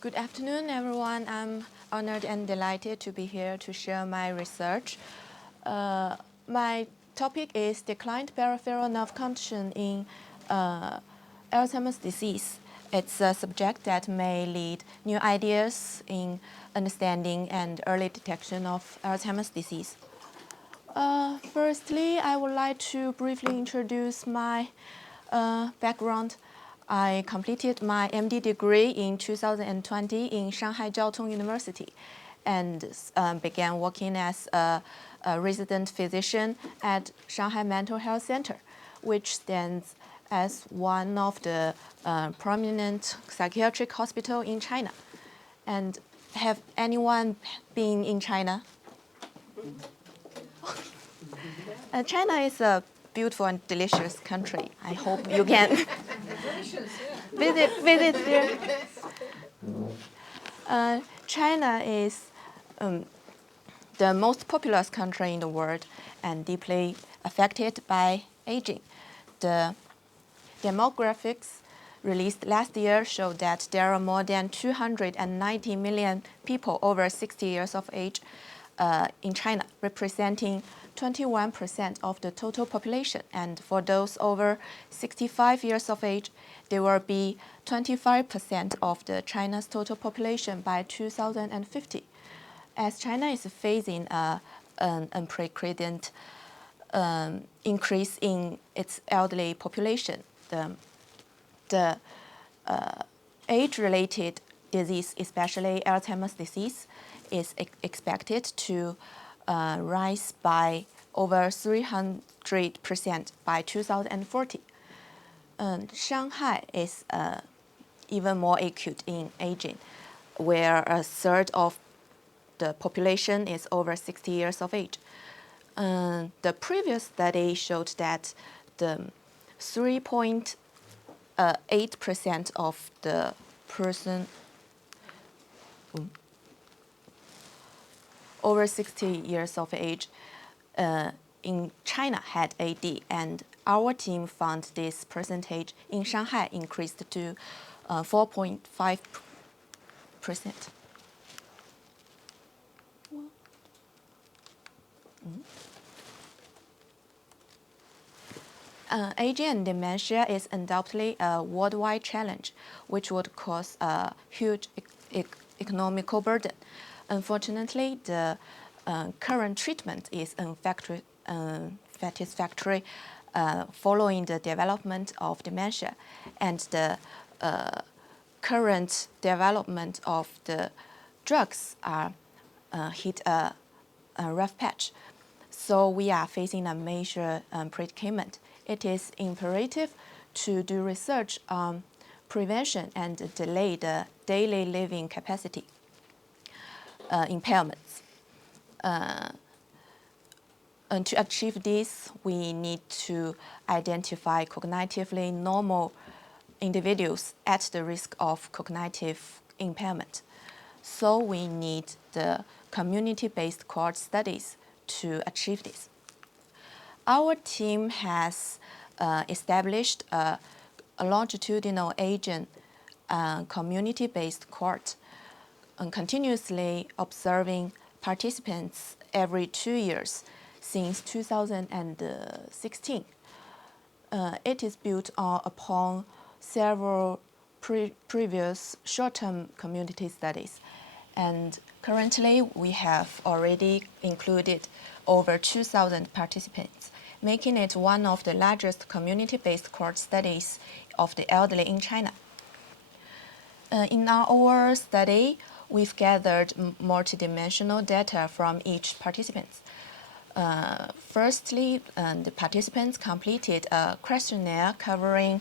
Good afternoon, everyone. I'm honored and delighted to be here to share my research. My topic is declined peripheral nerve conduction in Alzheimer's disease. It's a subject that may lead new ideas in understanding and early detection of Alzheimer's disease. Firstly, I would like to briefly introduce my background. I completed my MD degree in 2020 in Shanghai Jiao University and began working as a resident physician at Shanghai Mental Health Center, which stands as one of the prominent psychiatric hospitals in China. And have anyone been in China? China is a beautiful and delicious country. I hope you can visit there. China is the most populous country in the world and deeply affected by aging. The demographics released last year showed that there are more than 290 million people over 60 years of age in China, representing 21% of the total population. And for those over 65 years of age, they will be 25% of the China's total population by 2050. As China is facing an unprecedented increase in its elderly population, the age-related disease, especially Alzheimer's disease, is expected to rise by over 300% by 2040. Shanghai is even more acute in aging, where a third of the population is over 60 years of age. The previous study showed that the 3.8% of the person over 60 years of age in China had AD, and our team found this percentage in Shanghai increased to 4.5%. Aging and dementia is undoubtedly a worldwide challenge, which would cause a huge economical burden. Unfortunately, the current treatment is unsatisfactory following the development of dementia, and the current development of the drugs are hit a rough patch. So we are facing a major predicament. It is imperative to do research on prevention and delay the daily living capacity impairments. And to achieve this, we need to identify cognitively normal individuals at the risk of cognitive impairment. So we need the community-based cohort studies to achieve this. Our team has established a longitudinal agent community-based cohort and continuously observing participants every 2 years since 2016. It is built upon several previous short-term community studies, and currently we have already included over 2,000 participants, making it one of the largest community-based cohort studies of the elderly in China. In our study, we've gathered multidimensional data from each participant. Firstly, the participants completed a questionnaire covering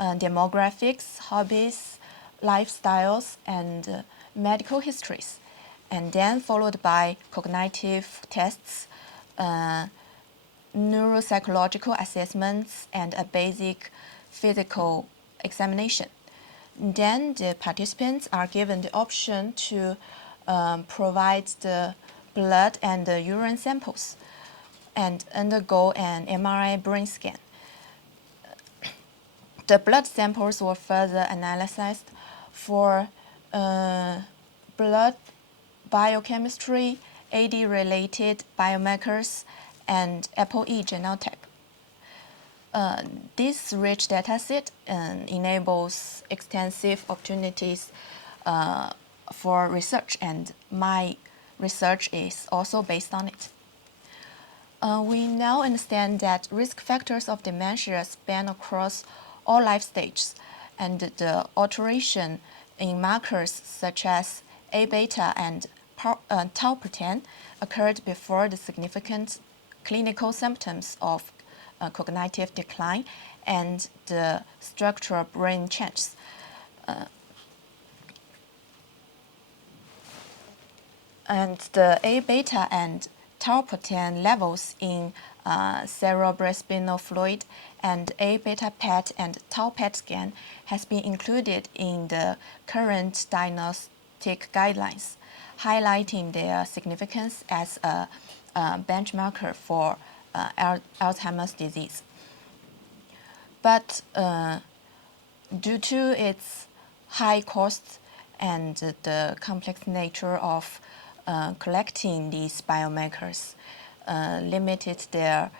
demographics, hobbies, lifestyles, and medical histories, and then followed by cognitive tests, neuropsychological assessments, and a basic physical examination. Then the participants are given the option to provide the blood and the urine samples and undergo an MRI brain scan. The blood samples were further analyzed for blood biochemistry, AD-related biomarkers, and ApoE genotype. This rich dataset enables extensive opportunities for research, and my research is also based on it. We now understand that risk factors of dementia span across all life stages, and the alteration in markers such as A-beta and tau protein occurred before the significant clinical symptoms of cognitive decline and the structural brain changes. And the A-beta and tau protein levels in cerebrospinal fluid and A-beta PET and tau PET scan has been included in the current diagnostic guidelines, highlighting their significance as a benchmarker for Alzheimer's disease. But due to its high cost and the complex nature of collecting these biomarkers, limited their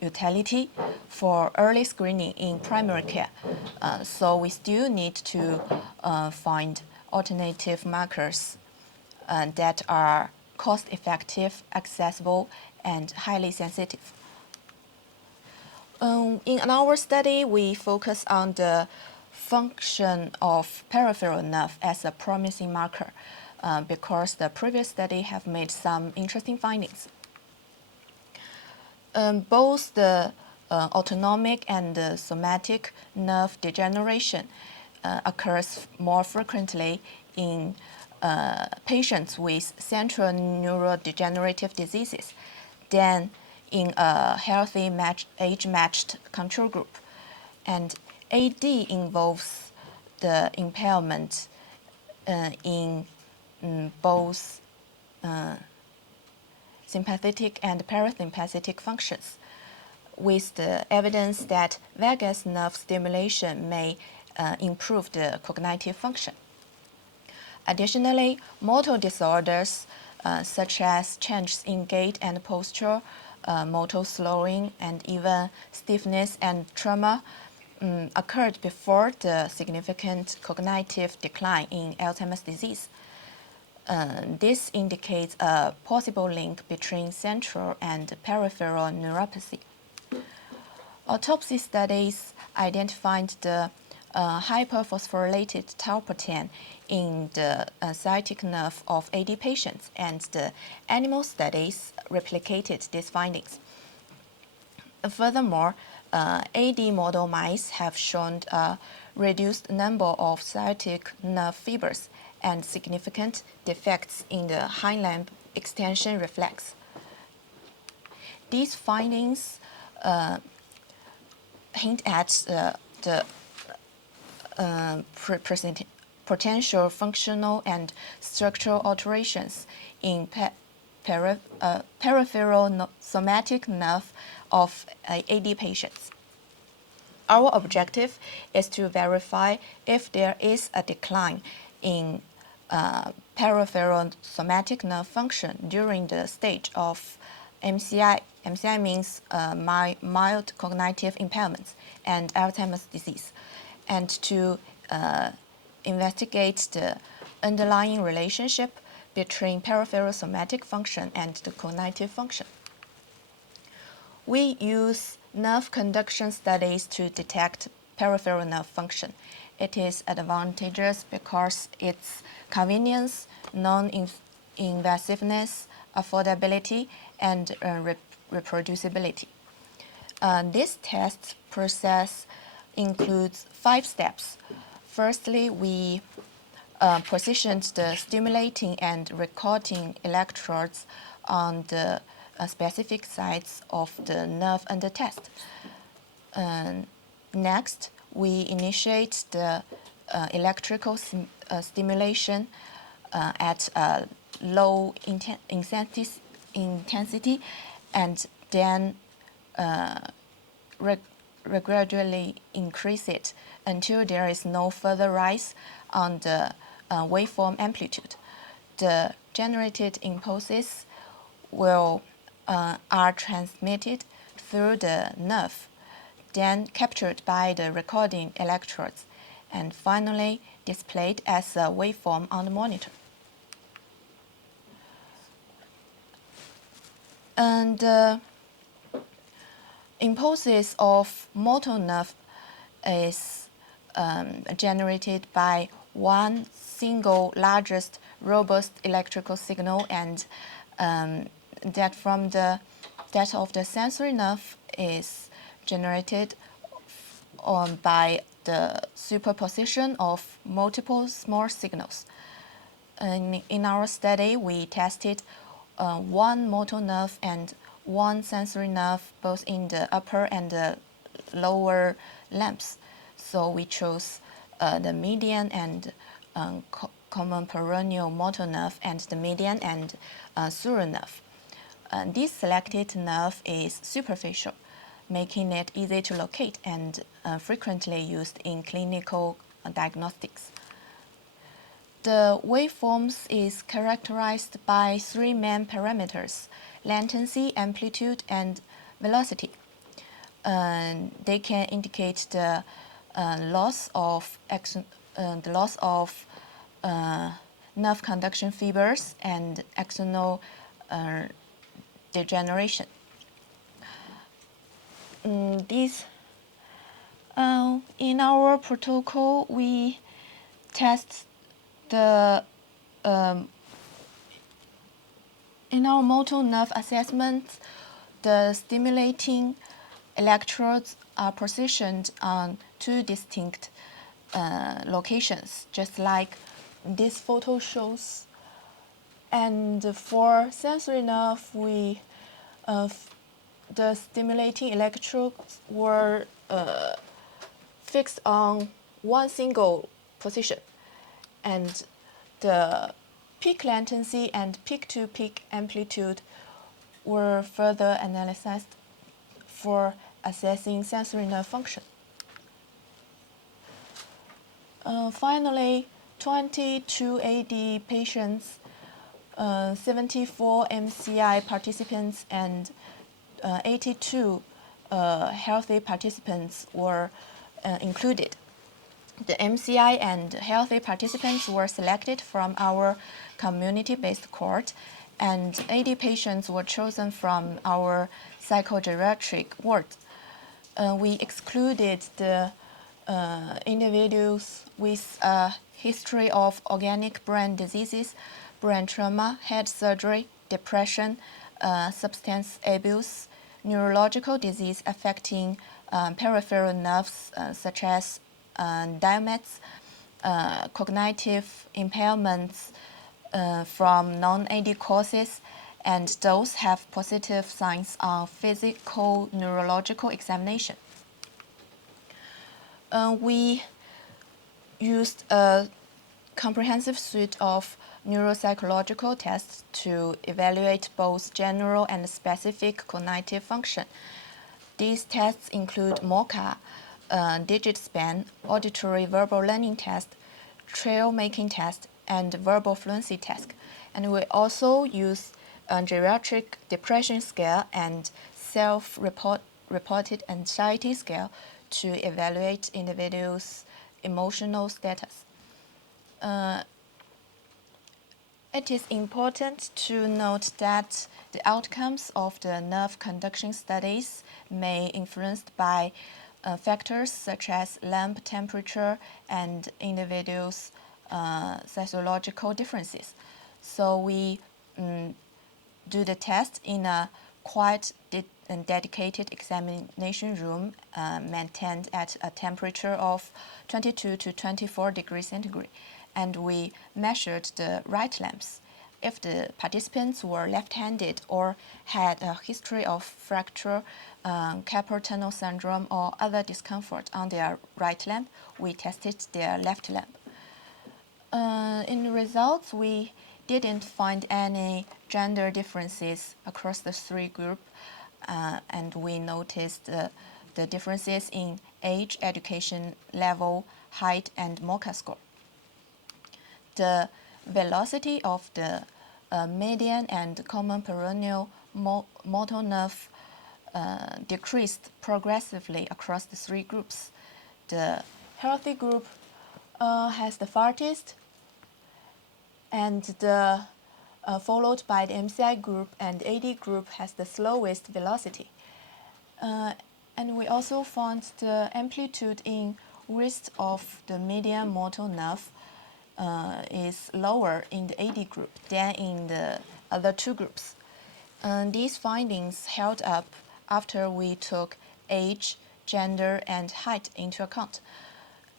utility for early screening in primary care. So we still need to find alternative markers that are cost-effective, accessible, and highly sensitive. In our study, we focus on the function of peripheral nerve as a promising marker because the previous study have made some interesting findings. Both the autonomic and the somatic nerve degeneration occurs more frequently in patients with central neurodegenerative diseases than in a healthy age-matched control group. And AD involves the impairment in both sympathetic and parasympathetic functions, with the evidence that vagus nerve stimulation may improve the cognitive function. Additionally, motor disorders such as changes in gait and posture, motor slowing, and even stiffness and tremor occurred before the significant cognitive decline in Alzheimer's disease. This indicates a possible link between central and peripheral neuropathy. Autopsy studies identified the hyperphosphorylated tau protein in the sciatic nerve of AD patients, and the animal studies replicated these findings. Furthermore, AD model mice have shown a reduced number of sciatic nerve fibers and significant defects in the hind limb extension reflex. These findings hint at the potential functional and structural alterations in peripheral somatic nerve of AD patients. Our objective is to verify if there is a decline in peripheral somatic nerve function during the stage of MCI. MCI means mild cognitive impairments and Alzheimer's disease, and to investigate the underlying relationship between peripheral somatic function and the cognitive function. We use nerve conduction studies to detect peripheral nerve function. It is advantageous because its convenience, non-invasiveness, affordability, and reproducibility. This test process includes 5 steps. Firstly, we positioned the stimulating and recording electrodes on the specific sites of the nerve under test. Next, we initiate the electrical stimulation at a low intensity, and then gradually increase it until there is no further rise on the waveform amplitude. The generated impulses are transmitted through the nerve, then captured by the recording electrodes, and finally displayed as a waveform on the monitor. And impulses of motor nerve is generated by one single largest robust electrical signal, and that of the sensory nerve is generated by the superposition of multiple small signals. In our study, we tested one motor nerve and one sensory nerve both in the upper and the lower limbs. So we chose the median and common peroneal motor nerve and the median and sural nerve. This selected nerve is superficial, making it easy to locate and frequently used in clinical diagnostics. The waveforms is characterized by three main parameters: latency, amplitude, and velocity. They can indicate the loss of nerve conduction fibers and axonal degeneration. In our protocol, we test in our motor nerve assessment, the stimulating electrodes are positioned on two distinct locations, just like this photo shows. And for sensory nerve, the stimulating electrodes were fixed on one single position, and the peak latency and peak-to-peak amplitude were further analyzed for assessing sensory nerve function. Finally, 22 AD patients, 74 MCI participants, and 82 healthy participants were included. The MCI and healthy participants were selected from our community-based cohort, and 80 patients were chosen from our psychogeriatric ward. We excluded the individuals with a history of organic brain diseases, brain trauma, head surgery, depression, substance abuse, neurological disease affecting peripheral nerves such as diabetes, cognitive impairments from non-AD causes, and those have positive signs on physical neurological examination. We used a comprehensive suite of neuropsychological tests to evaluate both general and specific cognitive function. These tests include MOCA, digit span, auditory verbal learning test, trail making test, and verbal fluency test. And we also use a geriatric depression scale and self-reported anxiety scale to evaluate individuals' emotional status. It is important to note that the outcomes of the nerve conduction studies may be influenced by factors such as lamp temperature and individuals' physiological differences. So we do the test in a quiet and dedicated examination room maintained at a temperature of 22 to 24 degrees centigrade, and we measured the right limbs. If the participants were left-handed or had a history of fracture, carpal tunnel syndrome, or other discomfort on their right limb, we tested their left limb. In the results, we didn't find any gender differences across the three groups, and we noticed the differences in age, education level, height, and MoCA score. The velocity of the median and common peroneal motor nerve decreased progressively across the three groups. The healthy group has the fastest, and the followed by the MCI group, and AD group has the slowest velocity. And we also found the amplitude in wrist of the median motor nerve is lower in the AD group than in the other two groups. These findings held up after we took age, gender, and height into account,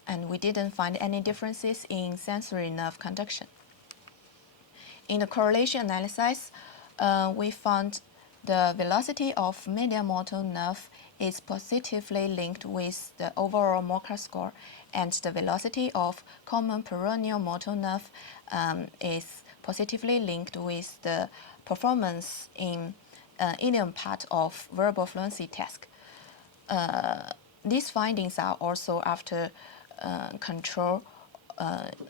and we didn't find any differences in sensory nerve conduction. In the correlation analysis, we found the velocity of median motor nerve is positively linked with the overall MoCA score, and the velocity of common peroneal motor nerve is positively linked with the performance in idiom part of verbal fluency test. These findings are also after control,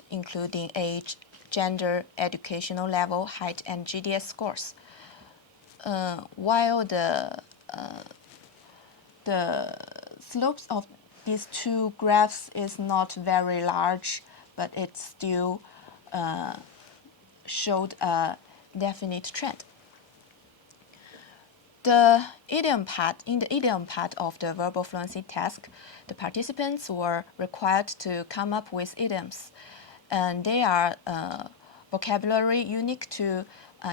including age, gender, educational level, height, and GDS scores. While the slopes of these two graphs is not very large, but it still showed a definite trend. In the idiom part of the verbal fluency task, the participants were required to come up with idioms, and they are vocabulary unique to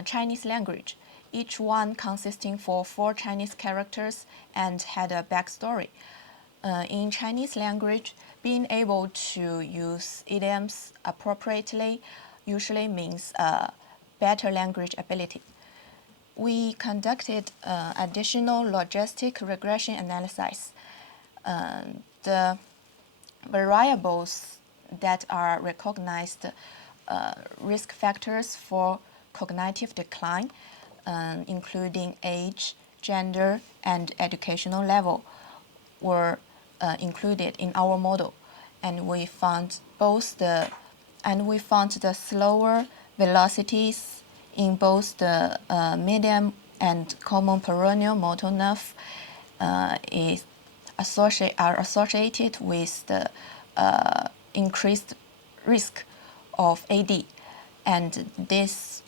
Chinese language, each one consisting for 4 Chinese characters and had a backstory. In Chinese language, being able to use idioms appropriately usually means better language ability. We conducted additional logistic regression analysis. The variables that are recognized risk factors for cognitive decline, including age, gender, and educational level, were included in our model, and we found the slower velocities in both the median and common peroneal motor nerve are associated with the increased risk of AD, and this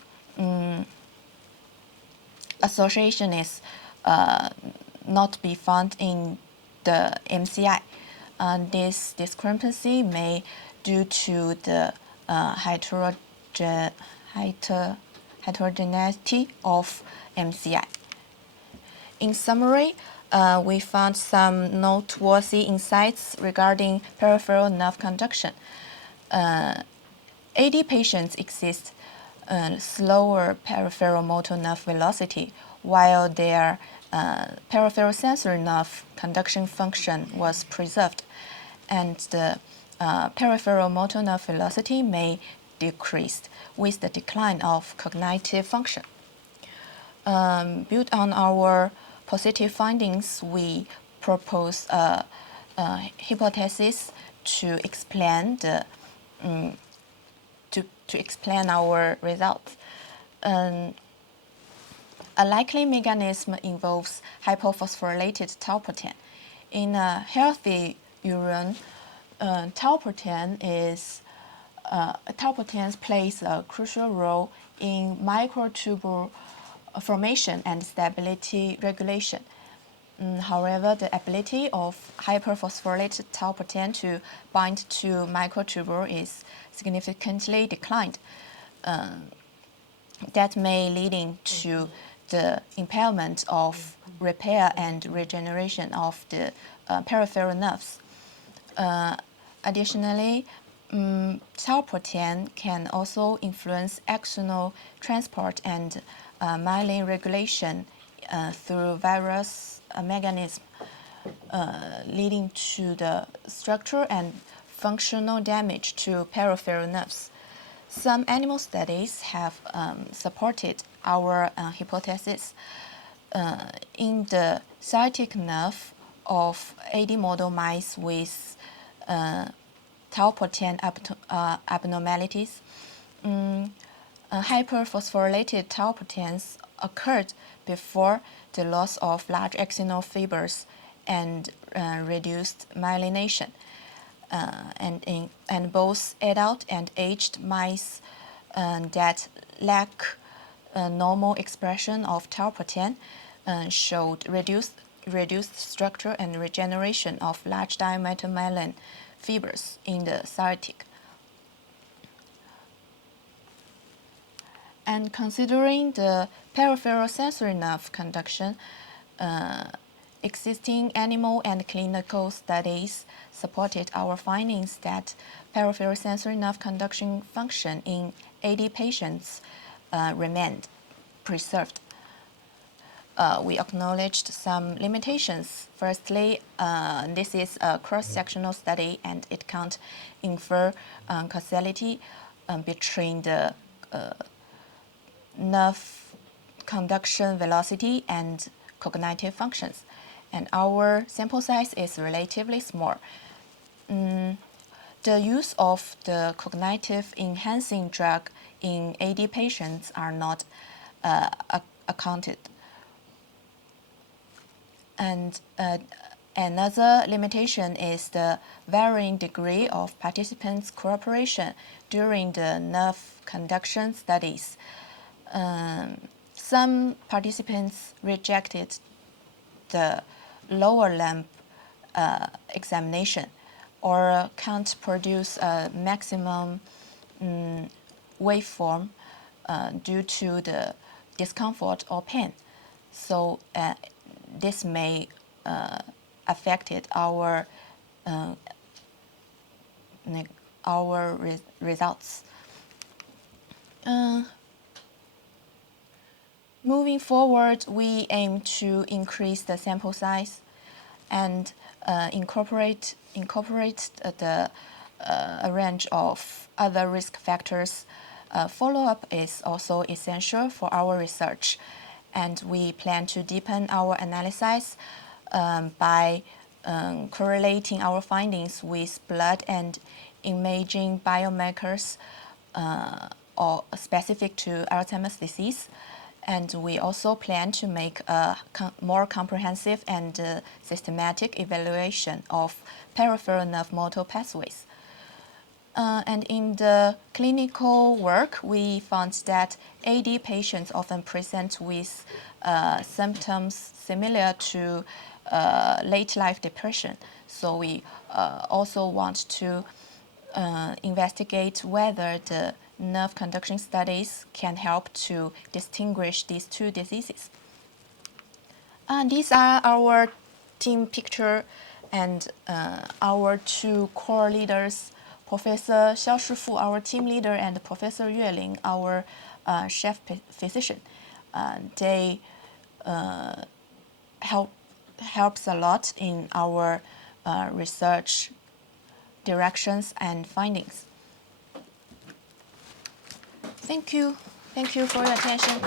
association is not be found in the MCI. This discrepancy may due to the heterogeneity of MCI. In summary, we found some noteworthy insights regarding peripheral nerve conduction. AD patients exhibit slower peripheral motor nerve velocity, while their peripheral sensory nerve conduction function was preserved, and the peripheral motor nerve velocity may decrease with the decline of cognitive function. Built on our positive findings, we propose a hypothesis to explain our results. A likely mechanism involves hypophosphorylated tau protein. In a healthy urine, tau protein plays a crucial role in microtubule formation and stability regulation. However, the ability of hyperphosphorylated tau protein to bind to microtubule is significantly declined. That may lead to the impairment of repair and regeneration of the peripheral nerves. Additionally, tau protein can also influence axonal transport and myelin regulation through various mechanisms, leading to the structural and functional damage to peripheral nerves. Some animal studies have supported our hypothesis. In the sciatic nerve, of AD model mice with tau protein abnormalities, hyperphosphorylated tau proteins occurred before the loss of large axonal fibers and reduced myelination. And both adult and aged mice that lack normal expression of tau protein showed reduced structure and regeneration of large diameter myelin fibers in the cytic. And considering the peripheral sensory nerve conduction, existing animal and clinical studies supported our findings that peripheral sensory nerve conduction function in AD patients remained preserved. We acknowledged some limitations. Firstly, this is a cross-sectional study and it can't infer causality between the nerve conduction velocity and cognitive functions. And our sample size is relatively small. The use of the cognitive enhancing drug in AD patients are not accounted. And another limitation is the varying degree of participants' cooperation during the nerve conduction studies. Some participants rejected the lower limb examination or can't produce a maximum waveform due to the discomfort or pain. So this may affected our results. Moving forward, we aim to increase the sample size and incorporate the a range of other risk factors. Follow-up is also essential for our research, and we plan to deepen our analysis by correlating our findings with blood and imaging biomarkers or specific to Alzheimer's disease. And we also plan to make a more comprehensive and systematic evaluation of peripheral nerve motor pathways. And in the clinical work, we found that AD patients often present with symptoms similar to late life depression. So we also want to investigate whether the nerve conduction studies can help to distinguish these two diseases. These are our team picture and our two core leaders, Professor Xiao Shifu, our team leader, and Professor Yue Ling, our chef physician. They helps a lot in our research directions and findings. Thank you. Thank you for your attention.